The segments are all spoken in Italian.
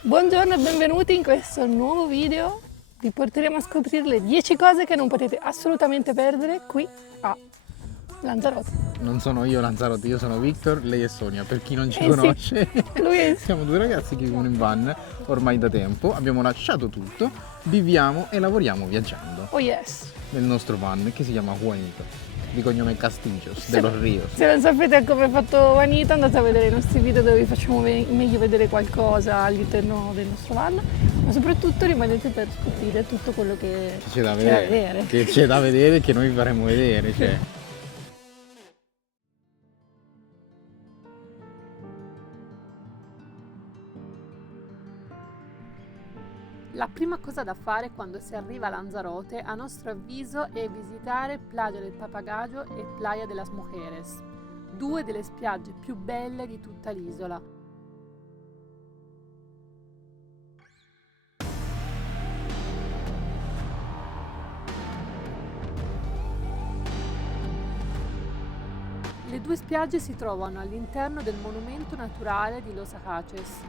Buongiorno e benvenuti in questo nuovo video. Vi porteremo a scoprire le 10 cose che non potete assolutamente perdere qui a Lanzarote. Non sono io Lanzarote, io sono Victor, lei è Sonia, per chi non ci Sì, conosce. lui è... Siamo due ragazzi che vivono in van ormai da tempo, abbiamo lasciato tutto, viviamo e lavoriamo viaggiando Oh yes! nel nostro van che si chiama Juanito, di cognome Castillos, de los Ríos. Se non sapete come è fatto Juanita, andate a vedere i nostri video dove vi facciamo meglio vedere qualcosa all'interno del nostro van, ma soprattutto rimanete per scoprire tutto quello che C'è da c'è vedere, che c'è da vedere, che noi vi faremo vedere, cioè. La prima cosa da fare quando si arriva a Lanzarote, a nostro avviso, è visitare Playa del Papagayo e Playa de las Mujeres, due delle spiagge più belle di tutta l'isola. Le due spiagge si trovano all'interno del monumento naturale di Los Ajaces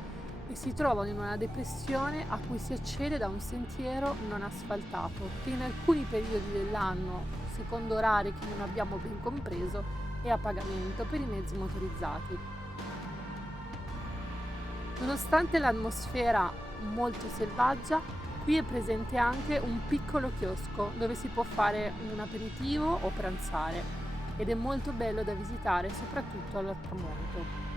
e si trovano in una depressione a cui si accede da un sentiero non asfaltato che in alcuni periodi dell'anno, secondo orari che non abbiamo ben compreso, è a pagamento per i mezzi motorizzati. Nonostante l'atmosfera molto selvaggia, qui è presente anche un piccolo chiosco dove si può fare un aperitivo o pranzare ed è molto bello da visitare soprattutto al tramonto.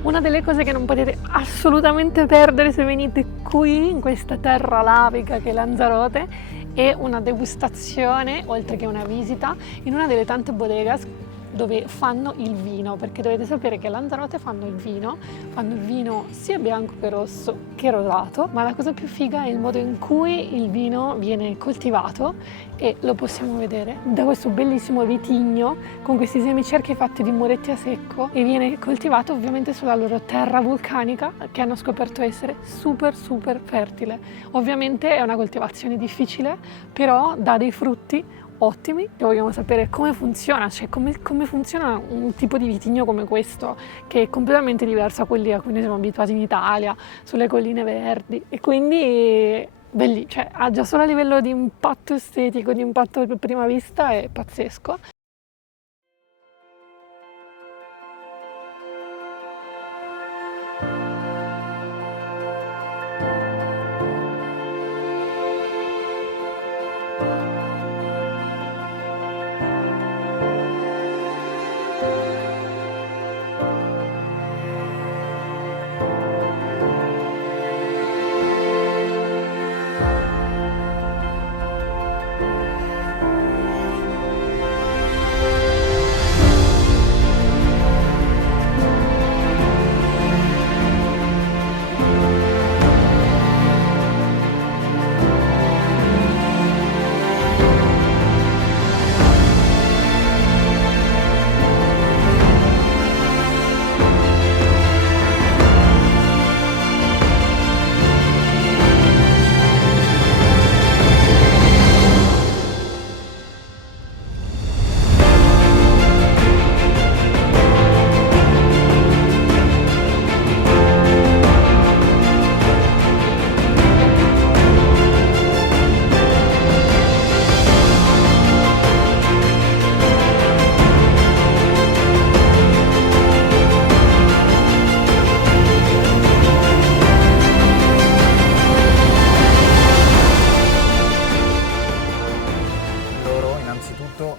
Una delle cose che non potete assolutamente perdere se venite qui, in questa terra lavica che è Lanzarote, è una degustazione, oltre che una visita, in una delle tante bodegas dove fanno il vino, perché dovete sapere che a Lanzarote fanno il vino sia bianco che rosso che rosato, ma la cosa più figa è il modo in cui il vino viene coltivato e lo possiamo vedere da questo bellissimo vitigno con questi semicerchi fatti di muretti a secco e viene coltivato ovviamente sulla loro terra vulcanica che hanno scoperto essere super fertile. Ovviamente è una coltivazione difficile, però dà dei frutti ottimi. Vogliamo sapere come funziona, cioè come funziona un tipo di vitigno come questo, che è completamente diverso a quelli a cui noi siamo abituati in Italia, sulle colline verdi, e quindi cioè, già solo a livello di impatto estetico, di impatto per prima vista è pazzesco.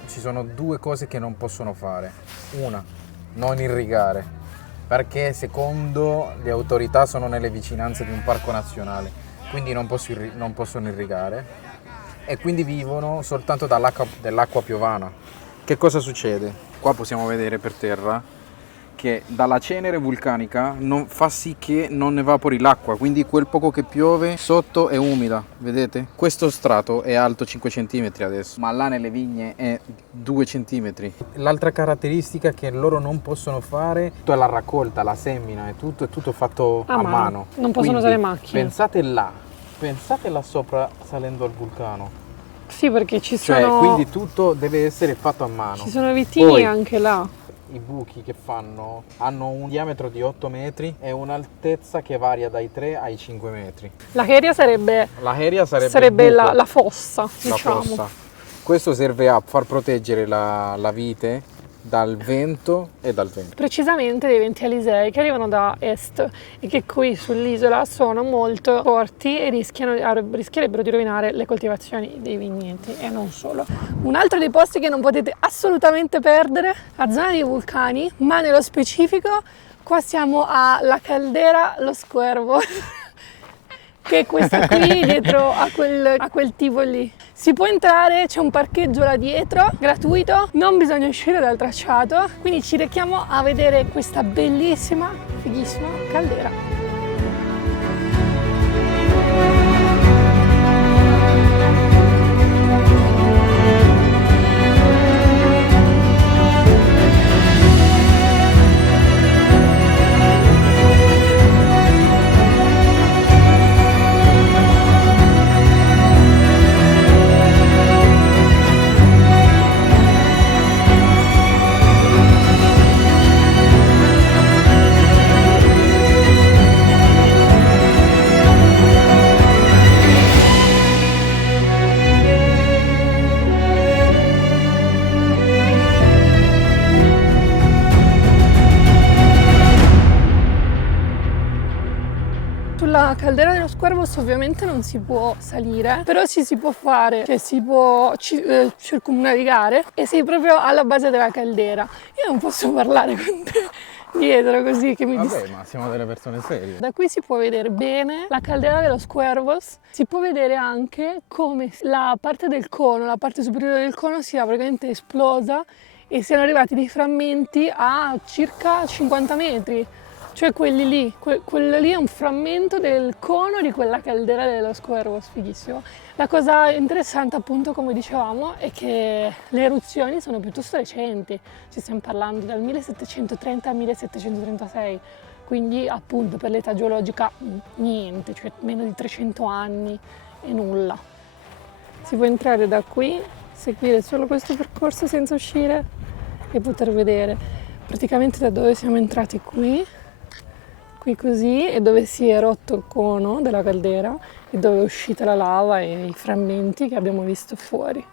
Ci sono due cose che non possono fare. Una, non irrigare. perché secondo le autorità sono nelle vicinanze di un parco nazionale, quindi non possono irrigare e quindi vivono soltanto dell'acqua piovana. Che cosa succede? Qua possiamo vedere per terra che dalla cenere vulcanica fa sì che non evapori l'acqua, quindi quel poco che piove sotto è umida, vedete? Questo strato è alto 5 cm adesso, ma là nelle vigne è 2 cm. L'altra caratteristica che loro non possono fare è la raccolta, la semina, è tutto fatto a mano. Non possono usare macchine. Pensate là sopra salendo al vulcano. Sì, perché Quindi tutto deve essere fatto a mano. Ci sono vitini Poi, anche là. i buchi che hanno un diametro di 8 metri e un'altezza che varia dai 3 ai 5 metri. La heria sarebbe il buco, la fossa, la diciamo. fossa. Questo serve a far proteggere la vite dal vento e dal vento. Precisamente dei venti alisei che arrivano da est e che qui sull'isola sono molto forti e rischierebbero di rovinare le coltivazioni dei vigneti e non solo. Un altro dei posti che non potete assolutamente perdere, la zona dei vulcani, ma nello specifico qua siamo alla caldera Lo Squervo che è questa qui dietro a quel Tivoli. Si può entrare, c'è un parcheggio là dietro, gratuito, non bisogna uscire dal tracciato, quindi ci rechiamo a vedere questa bellissima, fighissima caldera. Sulla caldera dello Squervos ovviamente non si può salire, però ci si può fare, cioè si può circumnavigare e sei proprio alla base della caldera. Io non posso parlare con te dietro così che mi Vabbè, ma siamo delle persone serie. Da qui si può vedere bene la caldera dello Squervos, si può vedere anche come la parte del cono, la parte superiore del cono sia praticamente esplosa e siano arrivati dei frammenti a circa 50 metri. Cioè quelli lì, quello lì è un frammento del cono di quella caldera dello Squervos, fighissimo. La cosa interessante appunto, come dicevamo, è che le eruzioni sono piuttosto recenti, ci stiamo parlando dal 1730 al 1736, quindi appunto per l'età geologica niente, cioè meno di 300 anni e nulla. Si può entrare da qui, seguire solo questo percorso senza uscire e poter vedere praticamente da dove siamo entrati qui così, e dove si è rotto il cono della caldera e dove è uscita la lava e i frammenti che abbiamo visto fuori.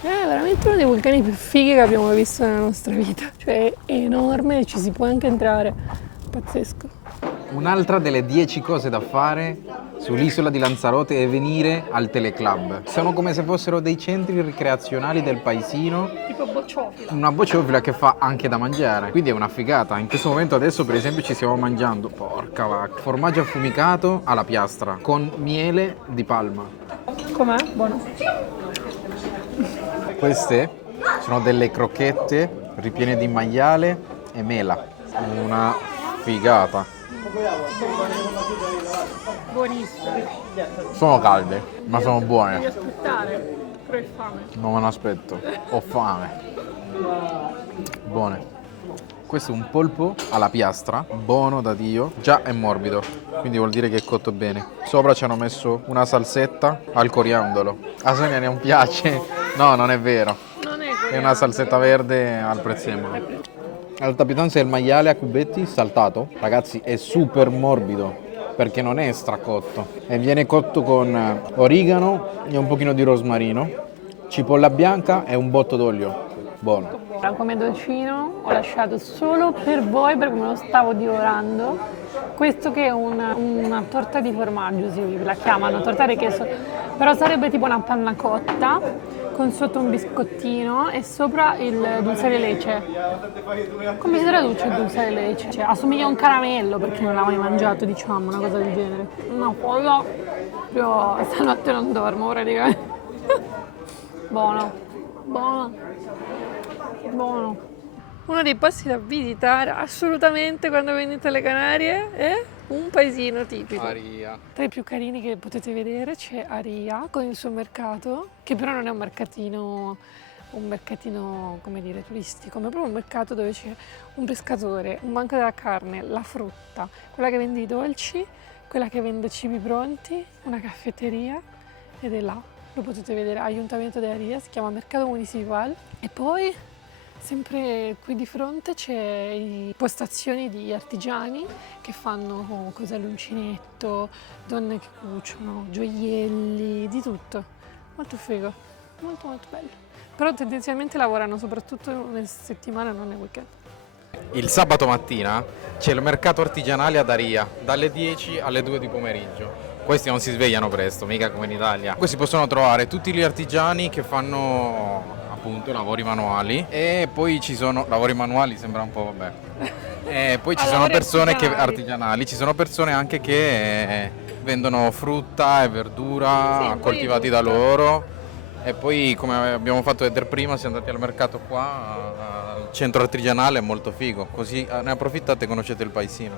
È veramente uno dei vulcani più fighi che abbiamo visto nella nostra vita, cioè è enorme e ci si può anche entrare, pazzesco. Un'altra delle 10 cose da fare sull'isola di Lanzarote è venire al Teleclub. Sono come se fossero dei centri ricreazionali del paesino. Tipo bocciofila. Una bocciofila che fa anche da mangiare, quindi è una figata. In questo momento adesso per esempio ci stiamo mangiando, porca vacca, formaggio affumicato alla piastra con miele di palma. Com'è? Buono. Queste sono delle crocchette ripiene di maiale e mela. Una figata. Buonissime. Sono calde, ma sono Devi buone. aspettare, però hai fame. Non me ne aspetto, ho fame. Buone. Questo è un polpo alla piastra, buono da Dio, già è morbido, quindi vuol dire che è cotto bene. Sopra ci hanno messo una salsetta al coriandolo. A Sonia non piace? No, non è vero. Non è È una salsetta verde al prezzemolo. Al tapitanza del maiale a cubetti saltato, ragazzi, è super morbido perché non è stracotto e viene cotto con origano e un pochino di rosmarino, cipolla bianca e un botto d'olio. Buono. Come dolcino ho lasciato solo per voi, perché me lo stavo divorando, questo che è una torta di formaggio, si la chiamano torta di queso, però sarebbe tipo una panna cotta con sotto un biscottino e sopra il dulce di leche. Come si traduce il dulce di leche? Cioè, assomiglia a un caramello perché non l'ha mai mangiato, diciamo, una cosa del genere. No, quello io stanotte non dormo praticamente. Buono, buono, buono. Uno dei posti da visitare assolutamente quando venite alle Canarie è un paesino tipico. Aria. Tra i più carini che potete vedere c'è Aria con il suo mercato, che però non è un mercatino come dire turistico, ma è proprio un mercato dove c'è un pescatore, un banco della carne, la frutta, quella che vende i dolci, quella che vende cibi pronti, una caffetteria ed è là, lo potete vedere, Ayuntamiento de Aria, si chiama Mercato Municipal e poi sempre qui di fronte c'è i postazioni di artigiani che fanno cose all'uncinetto, donne che cuciono, gioielli, di tutto. Molto figo, molto molto bello. Però tendenzialmente lavorano soprattutto nelle settimane, non nei weekend. Il sabato mattina c'è il mercato artigianale ad Aria, dalle 10 alle 2 di pomeriggio. Questi non si svegliano presto, mica come in Italia. Qui si possono trovare tutti gli artigiani che fanno appunto lavori manuali e poi ci sono lavori manuali, sembra un po' vabbè. E poi ci sono persone che artigianali, ci sono persone anche che vendono frutta e verdura Sì, coltivati da loro. E poi, come abbiamo fatto vedere prima, siamo andati al mercato qua, al centro artigianale, è molto figo, così ne approfittate e conoscete il paesino,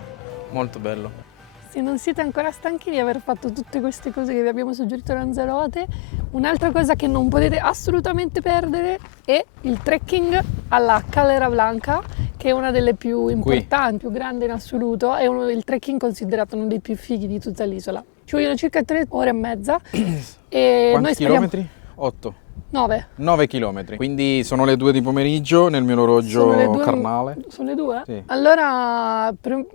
molto bello. Se non siete ancora stanchi di aver fatto tutte queste cose che vi abbiamo suggerito a Lanzarote, un'altra cosa che non potete assolutamente perdere è il trekking alla Calera Blanca, che è una delle più importanti, più grandi in assoluto, è il trekking considerato uno dei più fighi di tutta l'isola. Ci vogliono circa 3 ore e mezza. E Quanti noi chilometri? 8. 9. 9 chilometri. Quindi sono le 2 di pomeriggio nel mio orologio carnale. Sono le 2? Sì. Allora,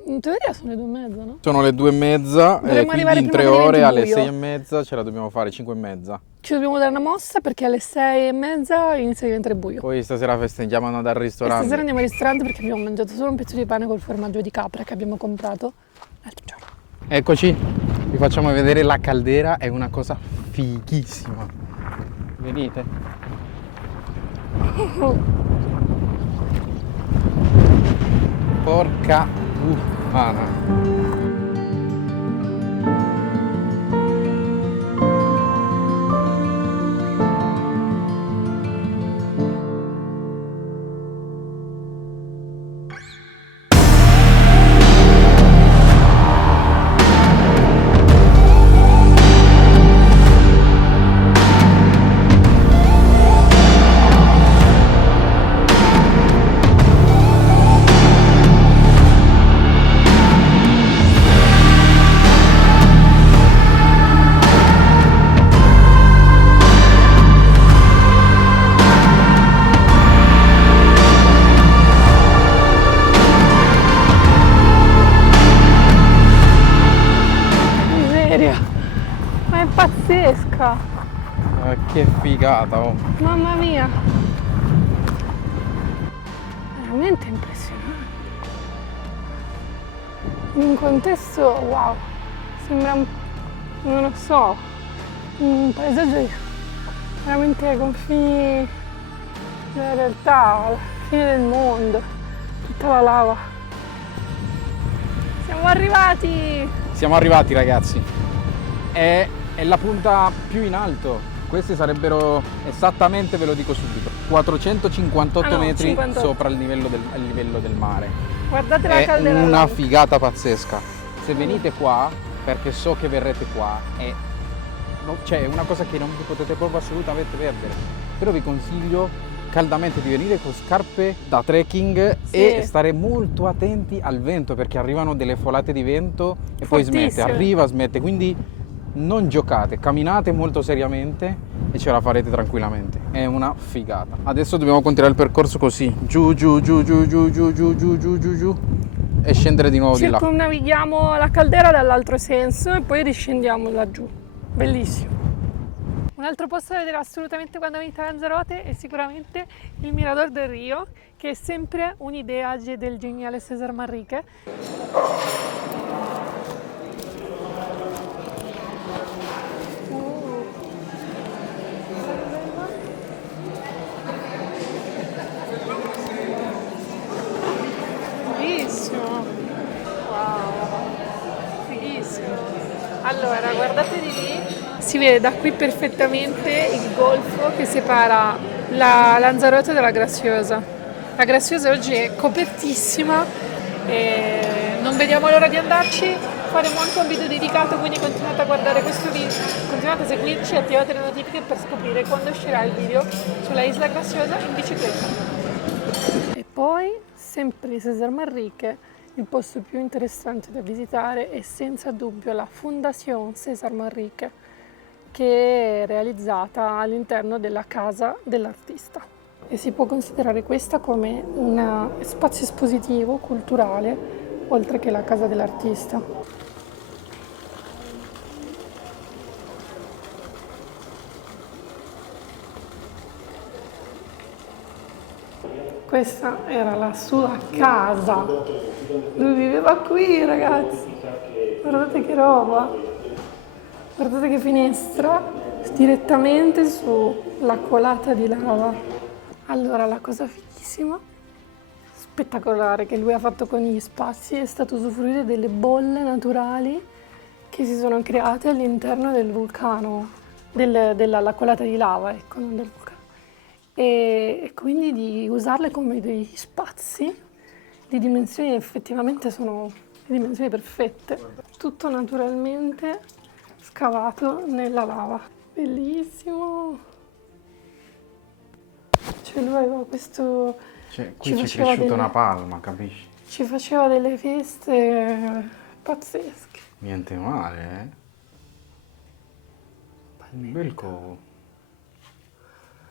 in teoria sono le 2:30, no? Sono le 2:30, Dovremmo arrivare quindi in prima 3 che ore diventi alle buio. 6:30 ce la dobbiamo fare, 5:30. Ci dobbiamo dare una mossa perché alle 6:30 inizia a diventare buio. Poi stasera festeggiamo andare al E ristorante. stasera andiamo al ristorante perché abbiamo mangiato solo un pezzo di pane col formaggio di capra che abbiamo comprato l'altro giorno. Eccoci, vi facciamo vedere la caldera, è una cosa fighissima. Venite. Porca puttana. Ma è pazzesca! Che figata, oh. Mamma mia! Veramente impressionante. In un contesto, wow, sembra non lo so, un paesaggio veramente ai confini della realtà, alla fine del mondo, tutta la lava. Siamo arrivati! Siamo arrivati, ragazzi. È la punta più in alto. Questi sarebbero esattamente, ve lo dico subito, 458 metri 58. sopra il livello del mare. Guardate la È caldera. una figata pazzesca. Se venite qua, perché so che verrete qua, è una cosa che non vi potete proprio assolutamente perdere. Però vi consiglio caldamente di venire con scarpe da trekking e stare molto attenti al vento, perché arrivano delle folate di vento e poi smette, arriva, smette, quindi non giocate, camminate molto seriamente e ce la farete tranquillamente. È una figata. Adesso dobbiamo continuare il percorso così, giù giù giù giù giù giù giù giù giù giù giù e scendere di nuovo di là. Circumnavighiamo la caldera dall'altro senso e poi riscendiamo laggiù. Bellissimo. Un altro posto da vedere assolutamente quando venite a Lanzarote è sicuramente il Mirador del Rio, che è sempre un'idea del geniale César Manrique. Allora, guardate di lì, si vede da qui perfettamente il golfo che separa la Lanzarote dalla Graziosa. La Graziosa oggi è copertissima e non vediamo l'ora di andarci. Faremo anche un video dedicato, quindi continuate a guardare questo video, continuate a seguirci e attivate le notifiche per scoprire quando uscirà il video sulla Isla Graziosa in bicicletta. E poi, sempre di Cesar Manrique, il posto più interessante da visitare è senza dubbio la Fundación Cesar Manrique, che è realizzata all'interno della casa dell'artista. E si può considerare questa come un spazio espositivo culturale, oltre che la casa dell'artista. Questa era la sua casa. Lui viveva qui, ragazzi. Guardate che roba. Guardate che finestra direttamente sulla colata di lava. Allora, la cosa fighissima, spettacolare che lui ha fatto con gli spazi è stato usufruire delle bolle naturali che si sono create all'interno del vulcano, della colata di lava, ecco, non del vulcano. E quindi di usarle come degli spazi di dimensioni, effettivamente sono dimensioni perfette, tutto naturalmente scavato nella lava. Bellissimo! Cioè lui aveva questo... Cioè, qui c'è cresciuta una palma, capisci? Ci faceva delle feste pazzesche. Niente male, eh? Un bel covo.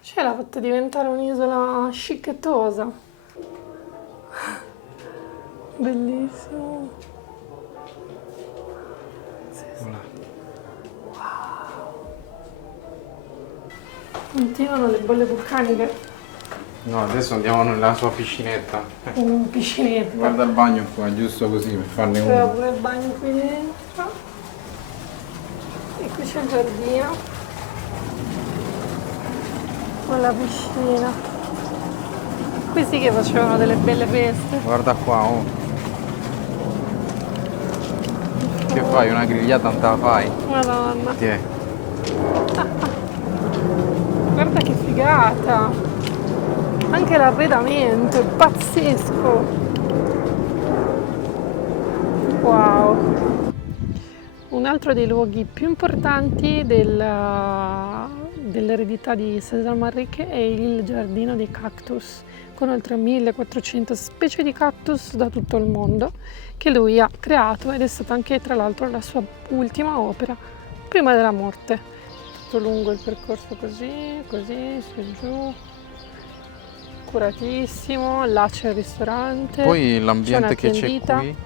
Cioè l'ha fatta diventare un'isola scicchetosa. Bellissimo. Voilà. Continuano le bolle vulcaniche. No, adesso andiamo nella sua piscinetta. Piscinetta. Guarda il bagno qua, giusto così, per farne C'era uno. pure il bagno qui dentro. E qui c'è il giardino. Con la piscina. Qui sì che facevano delle belle feste. Guarda qua, oh. Che fai? Una grigliata non te la fai? Madonna. Tiè. Guarda che figata. Anche l'arredamento è pazzesco. Wow. Un altro dei luoghi più importanti dell'eredità di Cesar Manrique è il giardino dei cactus, con oltre 1400 specie di cactus da tutto il mondo che lui ha creato, ed è stata anche tra l'altro la sua ultima opera prima della morte. Tutto lungo il percorso così, così, su e giù, curatissimo. Là c'è il ristorante, Poi l'ambiente che c'è tendita. qui,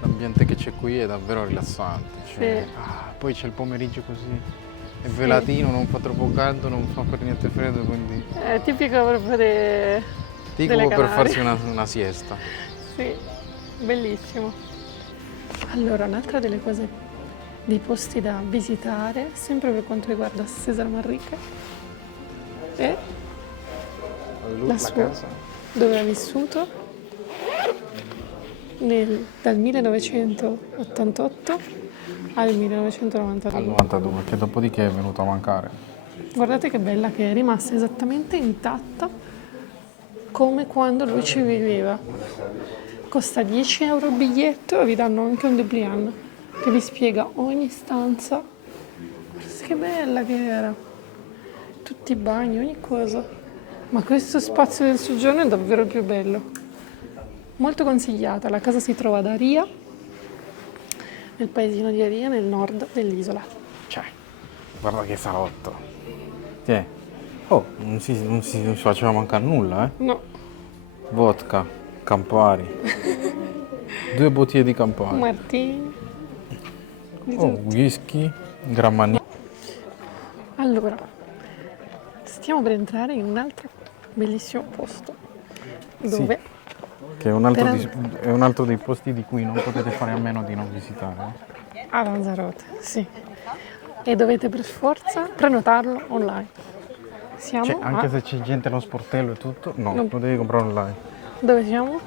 l'ambiente che c'è qui è davvero rilassante. Cioè, Sì. poi c'è il pomeriggio così, è velatino, non fa troppo caldo, non fa per niente freddo, quindi È tipico proprio delle dico per Canarie. farsi una siesta. Sì, bellissimo. Allora, un'altra delle cose, dei posti da visitare, sempre per quanto riguarda Cesar Manrique, è la sua, casa. dove ha vissuto dal 1988 al 1992. Al 92, che dopodiché è venuto a mancare. Guardate che bella che è rimasta esattamente intatta come quando lui ci viveva. Costa 10 euro il biglietto e vi danno anche un dépliant che vi spiega ogni stanza. Guardate che bella che era. Tutti i bagni, ogni cosa. Ma questo spazio del soggiorno è davvero il più bello. Molto consigliata. La casa si trova ad Aria, nel paesino di Aria, nel nord dell'isola. Cioè, guarda che salotto. Tiè. Oh, non si faceva mancare nulla, eh? No, Vodka, Campari. 2 bottiglie di Campari. Martini. Di Oh, tutto. whisky, Gran Marnier. Allora, stiamo per entrare in un altro bellissimo posto dove Che è un altro dei posti di cui non potete fare a meno di non visitare. a Lanzarote, sì. E dovete per forza prenotarlo online. Siamo Cioè, anche a... se c'è gente allo sportello e tutto, no, Non- lo devi comprare online. Dove siamo?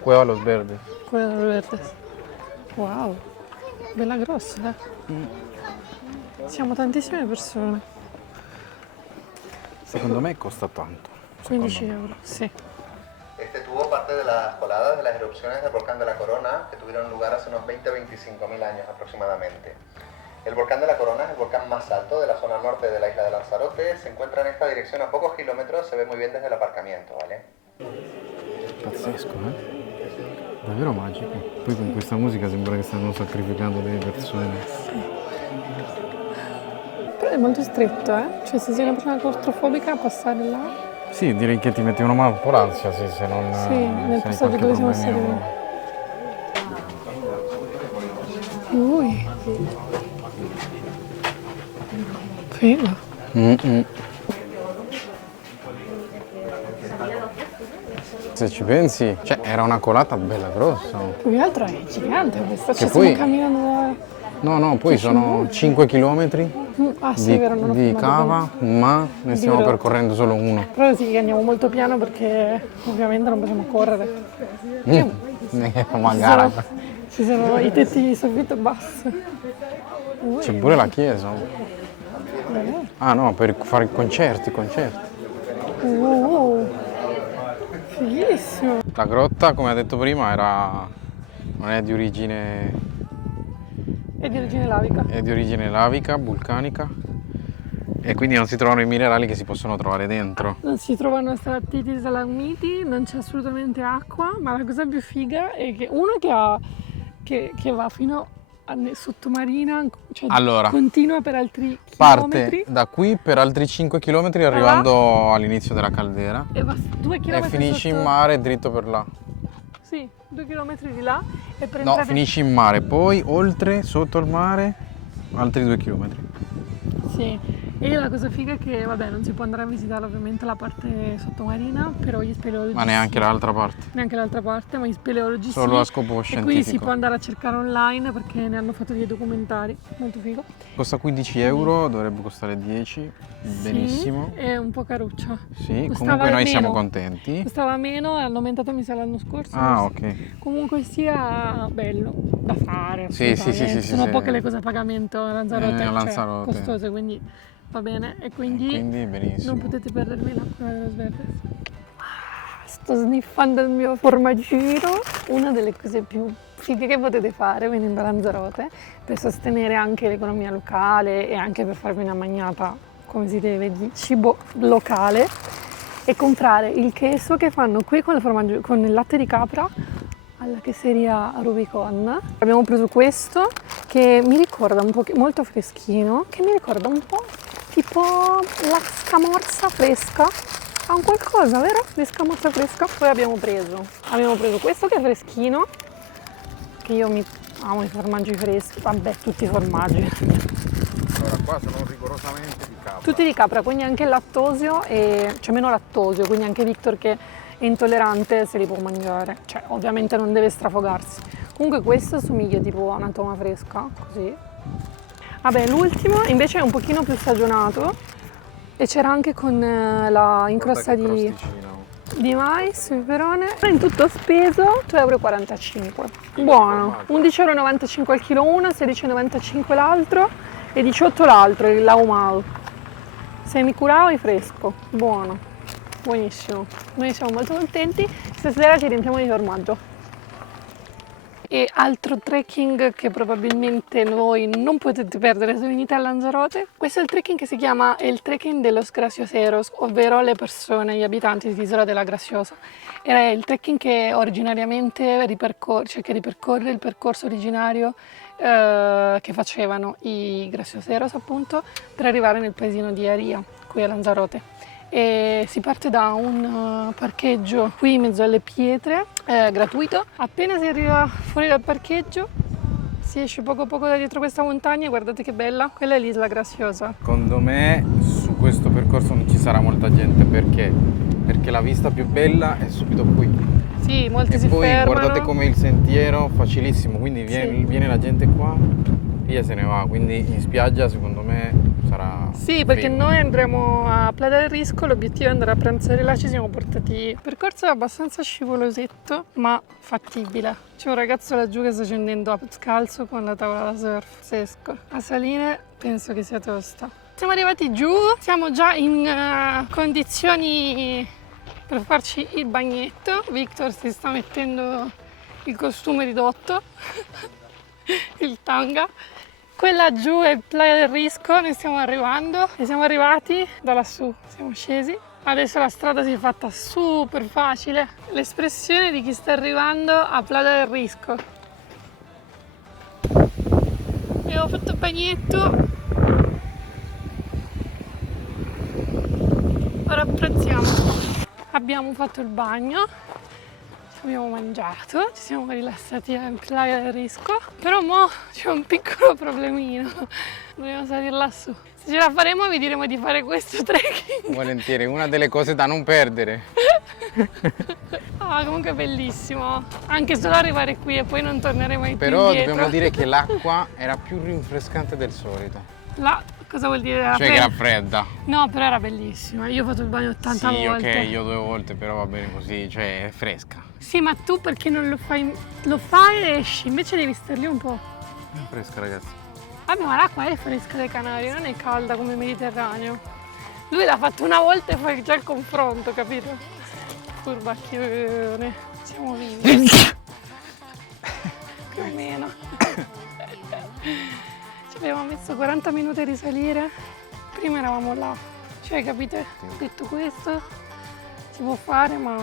Cueva Los Verdes. Cueva Los Verdes. Wow. Bella grossa, Siamo tantissime persone. Secondo me costa tanto. 15 euro, sì. Este tuvo parte de las coladas de las erupciones del volcán de la Corona, que tuvieron lugar hace unos 20-25 mil años aproximadamente. El volcán de la Corona es el volcán más alto de la zona norte de la isla de Lanzarote, se encuentra en esta dirección a pocos kilómetros, se ve muy bien desde el aparcamiento, ¿vale? Pazzesco, Davvero magico. Poi con questa musica sembra che stanno sacrificando delle persone. Però è molto stretto, Cioè se sei una persona claustrofobica passare là. Sì, direi che ti metti una mano un po' l'ansia se non... Sì, nel se hai passaggio qualche dove siamo stati problemino. Ui. Figo. Se ci pensi, cioè era una colata bella grossa. Più che altro è gigante questa, Che cioè poi- stiamo camminando da... No, poi sono 5 km Ah sì, di, vero, non ho di filmato cava, ma ne stiamo Vero. percorrendo solo uno. bene. Però sì che andiamo molto piano perché ovviamente non possiamo correre. Magari. Ci sono i tetti di soffitto basso. Ui, C'è pure la chiesa. davvero? Ah no, per fare i concerti. Fighissimo. La grotta, come ha detto prima, non è di origine, È di origine lavica. è di origine lavica, vulcanica, e quindi non si trovano i minerali che si possono trovare dentro. Non si trovano stalattiti, stalagmiti, non c'è assolutamente acqua, ma la cosa più figa è che uno che va fino a sottomarina, cioè Allora, continua per altri Parte chilometri da qui per altri 5 km arrivando all'inizio della caldera e va 2 e chilometri finisci sotto... in mare dritto per là. Sì, 2 chilometri di là e per No, entrare... finisci in mare, poi oltre, sotto il mare, altri 2 km. Sì, e la cosa figa è che, vabbè, non si può andare a visitare ovviamente la parte sottomarina, però gli speleologi Ma neanche l'altra parte. neanche l'altra parte, ma gli speleologi Solo sì. a scopo E qui si scientifico. può andare a cercare online perché ne hanno fatto dei documentari, molto figo. Costa 15 euro, dovrebbe costare 10, benissimo. Sì, è un po' caruccia. Sì, Costava comunque noi meno. siamo contenti. Costava meno e hanno aumentato mi sa l'anno scorso. Ah, forse. ok. Comunque sia bello da fare. Sì, sì, assolutamente. sì, Sono sì. poche le cose a pagamento a Lanzarote, A Lanzarote. cioè costose, quindi va bene. E quindi, Quindi benissimo. non potete perdervi l'acqua dello Sverdes. Sto sniffando il mio formaggino. Una delle cose più fighe che potete fare venendo a Lanzarote per sostenere anche l'economia locale e anche per farvi una magnata come si deve di cibo locale e comprare il queso che fanno qui con il formaggio, con il latte di capra alla queseria Rubicon. Abbiamo preso questo che mi ricorda un po' molto freschino, che mi ricorda un po' tipo la scamorza fresca. Ha un qualcosa, vero? Di scamorza fresca. Poi abbiamo preso questo che è freschino, che io mi amo i formaggi freschi, vabbè tutti i formaggi. Allora, qua sono rigorosamente di capra. Tutti di capra, quindi anche il lattosio, cioè meno lattosio, quindi anche Victor che è intollerante se li può mangiare, cioè ovviamente non deve strafogarsi. Comunque questo somiglia tipo a una toma fresca, così. Vabbè, l'ultimo invece è un pochino più stagionato e c'era anche con la incrosta di mais, peperone. In tutto speso 2,45 euro. Buono, 11,95 euro al chilo uno, 16,95 l'altro e 18 l'altro, il laumal. Semicurao e fresco, buono, buonissimo. Noi siamo molto contenti, stasera ci riempiamo di formaggio. E altro trekking che probabilmente voi non potete perdere se venite a Lanzarote. Questo è il trekking che si chiama il trekking de los Gracioseros, ovvero le persone, gli abitanti di Isola della Graciosa. Era il trekking che originariamente ripercorre il percorso originario che facevano i Gracioseros appunto per arrivare nel paesino di Aria, qui a Lanzarote. E si parte da un parcheggio qui in mezzo alle pietre, gratuito. Appena si arriva fuori dal parcheggio si esce poco poco da dietro questa montagna e guardate che bella, quella è l'Isla Graciosa. Secondo me su questo percorso non ci sarà molta gente perché la vista più bella è subito qui. Sì, molti E si poi fermano. guardate come il sentiero, facilissimo, quindi Sì. viene la gente qua, via se ne va, quindi in spiaggia secondo me me sarà... Sì, perché femmina. noi andremo a Playa del Risco, l'obiettivo è andare a pranzare là, ci siamo portati... Il percorso è abbastanza scivolosetto, ma fattibile. C'è un ragazzo laggiù che sta scendendo a scalzo con la tavola da surf, pazzesco. A salire penso che sia tosta. Siamo arrivati giù, siamo già in condizioni per farci il bagnetto. Victor si sta mettendo il costume ridotto, il tanga. Quella giù è Playa del Risco, noi stiamo arrivando e siamo arrivati da lassù, siamo scesi. Adesso la strada si è fatta super facile. L'espressione di chi sta arrivando a Playa del Risco. Abbiamo fatto il bagnetto. Ora pranziamo. Abbiamo fatto il bagno, abbiamo mangiato, ci siamo rilassati in Playa del Risco, però mo c'è un piccolo problemino, dobbiamo salire lassù. Se ce la faremo vi diremo di fare questo trekking. Volentieri, una delle cose da non perdere. Ah, comunque è bellissimo, anche solo arrivare qui e poi non torneremo mai più Però indietro. dobbiamo dire che l'acqua era più rinfrescante del solito. Là, cosa vuol dire? Era Cioè che era fredda. No, però era bellissima, io ho fatto il bagno 80 Sì, volte. ok, io 2 volte, però va bene così, cioè è fresca. Sì, ma tu perché non lo fai? Lo fai e esci, invece devi star lì un po'. È fresca, ragazzi. Vabbè, ma l'acqua è fresca dei Canari, non è calda come il Mediterraneo. Lui l'ha fatto una volta e fai già il confronto, capito? Furbacchione, siamo vivi. Più o meno. Ci abbiamo messo 40 minuti a risalire, prima eravamo là. Cioè, capite? Detto questo, si può fare, ma